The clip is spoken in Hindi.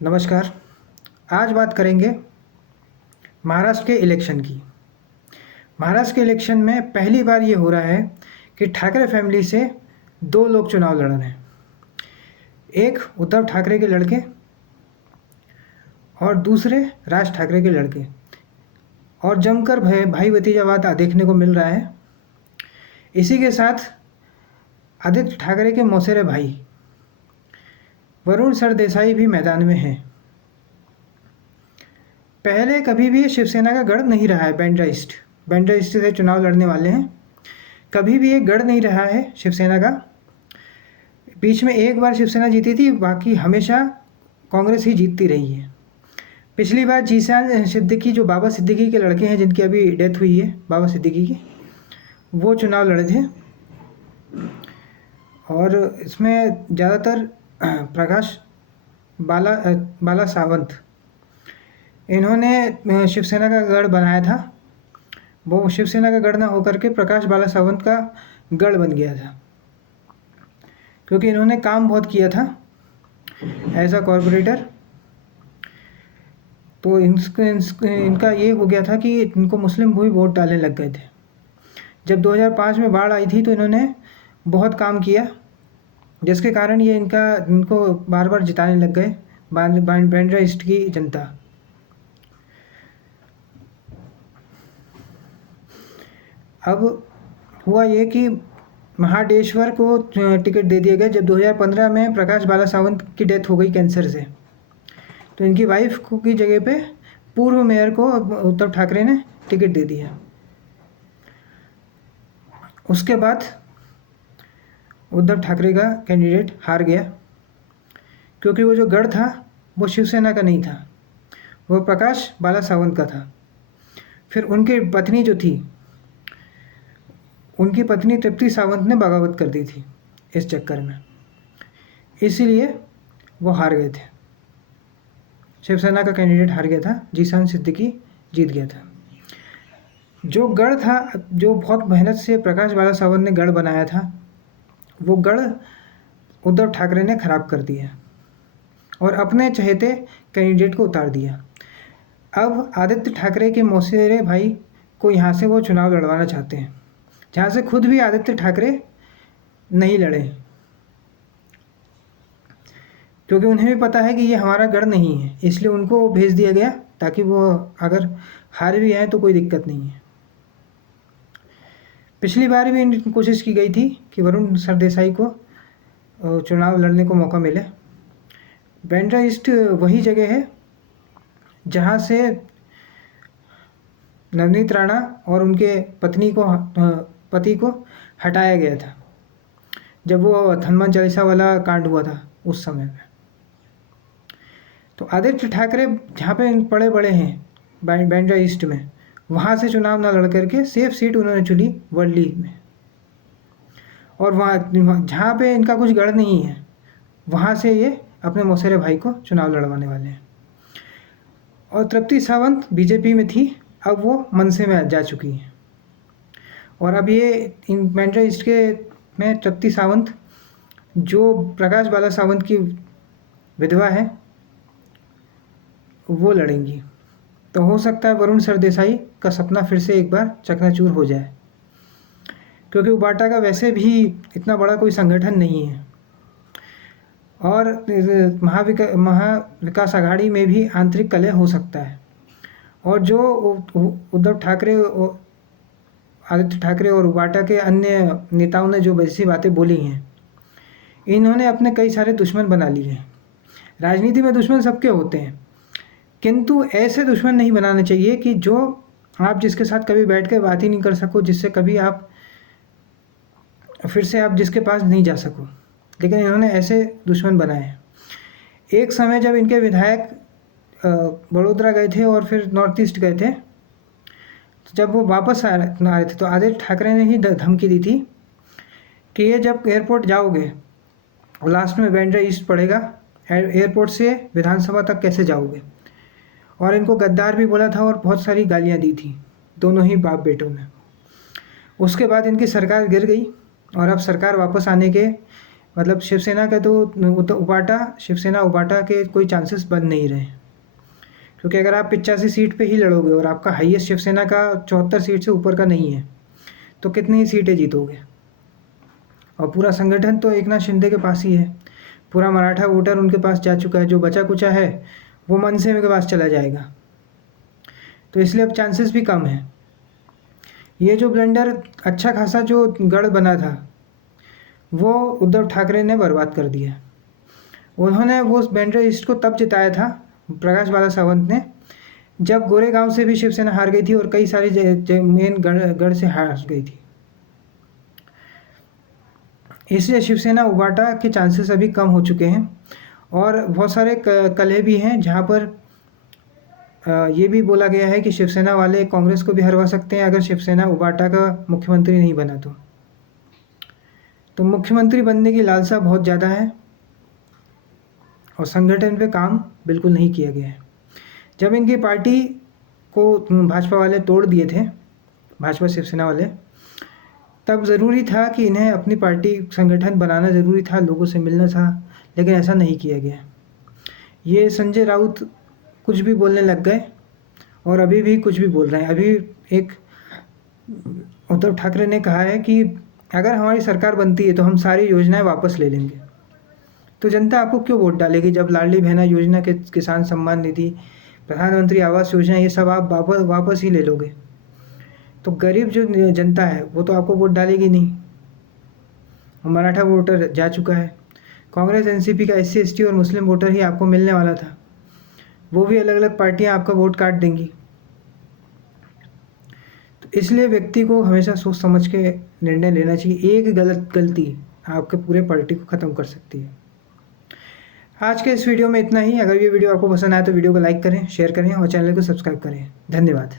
नमस्कार। आज बात करेंगे महाराष्ट्र के इलेक्शन की। महाराष्ट्र के इलेक्शन में पहली बार ये हो रहा है कि ठाकरे फैमिली से दो लोग चुनाव लड़ रहे हैं। एक उद्धव ठाकरे के लड़के और दूसरे राज ठाकरे के लड़के, और जमकर भाई भतीजावाद देखने को मिल रहा है। इसी के साथ आदित्य ठाकरे के मौसेरे भाई वरुण सरदेसाई भी मैदान में हैं। पहले कभी भी शिवसेना का गढ़ नहीं रहा है। बैंड्रा ईस्ट से चुनाव लड़ने वाले हैं। कभी भी एक गढ़ नहीं रहा है शिवसेना का। बीच में एक बार शिवसेना जीती थी, बाकी हमेशा कांग्रेस ही जीतती रही है। पिछली बार जीशान सिद्दीकी, जो बाबा सिद्दीकी के लड़के हैं, जिनकी अभी डेथ हुई है, बाबा सिद्दीकी की, वो चुनाव लड़े थे। और इसमें ज़्यादातर प्रकाश बाला सावंत, इन्होंने शिवसेना का गढ़ बनाया था। वो शिवसेना का गढ़ ना होकर के प्रकाश बाला सावंत का गढ़ बन गया था, क्योंकि इन्होंने काम बहुत किया था एज अ कॉरपोरेटर। तो इनका ये हो गया था कि इनको मुस्लिम भी वोट डालने लग गए थे। जब 2005 में बाढ़ आई थी तो इन्होंने बहुत काम किया, जिसके कारण ये इनको बार बार जिताने लग गए बैंड्रा ईस्ट की जनता। अब हुआ ये कि महाडेश्वर को टिकट दे दिया गया। जब 2015 में प्रकाश बाला सावंत की डेथ हो गई कैंसर से, तो इनकी वाइफ की जगह पे पूर्व मेयर को उद्धव ठाकरे ने टिकट दे दिया। उसके बाद उद्धव ठाकरे का कैंडिडेट हार गया, क्योंकि वो जो गढ़ था वो शिवसेना का नहीं था, वो प्रकाश बाला सावंत का था। फिर उनकी पत्नी जो थी, उनकी पत्नी तृप्ति सावंत ने बगावत कर दी थी इस चक्कर में, इसीलिए वो हार गए थे। शिवसेना का कैंडिडेट हार गया था, जीशान सिद्दीकी जीत गया था। जो गढ़ था, जो बहुत मेहनत से प्रकाश बाला सावंत ने गढ़ बनाया था, वो गढ़ उद्धव ठाकरे ने खराब कर दिया और अपने चहेते कैंडिडेट को उतार दिया। अब आदित्य ठाकरे के मौसेरे भाई को यहाँ से वो चुनाव लड़वाना चाहते हैं, जहाँ से खुद भी आदित्य ठाकरे नहीं लड़े, क्योंकि उन्हें भी पता है कि ये हमारा गढ़ नहीं है। इसलिए उनको भेज दिया गया, ताकि वो अगर हार भी आए तो कोई दिक्कत नहीं है। पिछली बार भी कोशिश की गई थी कि वरुण सरदेसाई को चुनाव लड़ने को मौका मिले। बैंड्रा ईस्ट वही जगह है जहाँ से नवनीत राणा और उनके पति को हटाया गया था, जब वो हनुमान चालीसा वाला कांड हुआ था उस समय में। तो आदित्य ठाकरे जहाँ पे पड़े बड़े हैं बैंड्रा ईस्ट में, वहाँ से चुनाव ना लड़ करके सेफ सीट उन्होंने चुनी वर्ली में। और वहाँ जहाँ पे इनका कुछ गढ़ नहीं है, वहाँ से ये अपने मौसेरे भाई को चुनाव लड़वाने वाले हैं। और तृप्ति सावंत बीजेपी में थी, अब वो मनसे में जा चुकी हैं। और अब ये इन बैंड्रा ईस्ट में तृप्ति सावंत, जो प्रकाश बाला सावंत की विधवा है, वो लड़ेंगी। तो हो सकता है वरुण सरदेसाई का सपना फिर से एक बार चकनाचूर हो जाए, क्योंकि उबाटा का वैसे भी इतना बड़ा कोई संगठन नहीं है। और महाविकास आघाड़ी में भी आंतरिक कलह हो सकता है। और जो उद्धव ठाकरे, आदित्य ठाकरे और उबाटा के अन्य नेताओं ने जो ऐसी बातें बोली हैं, इन्होंने अपने कई सारे दुश्मन बना लिए हैं। राजनीति में दुश्मन सबके होते हैं, किंतु ऐसे दुश्मन नहीं बनाने चाहिए कि जो आप जिसके साथ कभी बैठ कर बात ही नहीं कर सको, जिससे कभी आप फिर से आप जिसके पास नहीं जा सको। लेकिन इन्होंने ऐसे दुश्मन बनाए। एक समय जब इनके विधायक बड़ोदरा गए थे और फिर नॉर्थ ईस्ट गए थे, तो जब वो वापस आ रहे थे तो आदित्य ठाकरे ने ही धमकी दी थी कि ये जब एयरपोर्ट जाओगे, लास्ट में बैंड्रा ईस्ट पड़ेगा, एयरपोर्ट से विधानसभा तक कैसे जाओगे। और इनको गद्दार भी बोला था और बहुत सारी गालियाँ दी थी, दोनों ही बाप बेटों ने। उसके बाद इनकी सरकार गिर गई और अब सरकार वापस आने के मतलब शिवसेना का तो उपाटा शिवसेना उपाटा के कोई चांसेस बन नहीं रहे, क्योंकि अगर आप 85 सीट पे ही लड़ोगे और आपका हाईएस्ट शिवसेना का 74 सीट से ऊपर का नहीं है, तो कितनी ही सीटें जीतोगे। और पूरा संगठन तो एकनाथ शिंदे के पास ही है, पूरा मराठा वोटर उनके पास जा चुका है, जो बचा कुचा है वो मनसे के पास चला जाएगा। तो इसलिए अब चांसेस भी कम है। ये जो ब्लेंडर अच्छा खासा जो गढ़ बना था वो उद्धव ठाकरे ने बर्बाद कर दिया। उन्होंने वो ब्लेंडर ईस्ट को तब जिताया था प्रकाश बाला सावंत ने, जब गोरेगांव से भी शिवसेना हार गई थी और कई सारी मेन गढ़ से हार गई थी। इसलिए शिवसेना उबाटा के चांसेस अभी कम हो चुके हैं। और बहुत सारे कलह भी हैं जहाँ पर ये भी बोला गया है कि शिवसेना वाले कांग्रेस को भी हरवा सकते हैं अगर शिवसेना उबाटा का मुख्यमंत्री नहीं बना तो मुख्यमंत्री बनने की लालसा बहुत ज़्यादा है और संगठन पे काम बिल्कुल नहीं किया गया है। जब इनकी पार्टी को भाजपा वाले तोड़ दिए थे, भाजपा शिवसेना वाले, तब ज़रूरी था कि इन्हें अपनी पार्टी संगठन बनाना ज़रूरी था, लोगों से मिलना था, लेकिन ऐसा नहीं किया गया। ये संजय राउत कुछ भी बोलने लग गए और अभी भी कुछ भी बोल रहे हैं। अभी एक उद्धव ठाकरे ने कहा है कि अगर हमारी सरकार बनती है तो हम सारी योजनाएं वापस ले लेंगे। तो जनता आपको क्यों वोट डालेगी जब लाडली बहना योजना के किसान सम्मान निधि, प्रधानमंत्री आवास योजना, ये सब आप वापस ही ले लोगे। तो गरीब जो जनता है वो तो आपको वोट डालेगी नहीं। मराठा वोटर जा चुका है, कांग्रेस एनसीपी का SC ST और मुस्लिम वोटर ही आपको मिलने वाला था, वो भी अलग अलग पार्टियां आपका वोट काट देंगी। तो इसलिए व्यक्ति को हमेशा सोच समझ के निर्णय लेना चाहिए। एक गलती आपके पूरे पार्टी को ख़त्म कर सकती है। आज के इस वीडियो में इतना ही। अगर ये वीडियो आपको पसंद आया तो वीडियो को लाइक करें, शेयर करें और चैनल को सब्सक्राइब करें। धन्यवाद।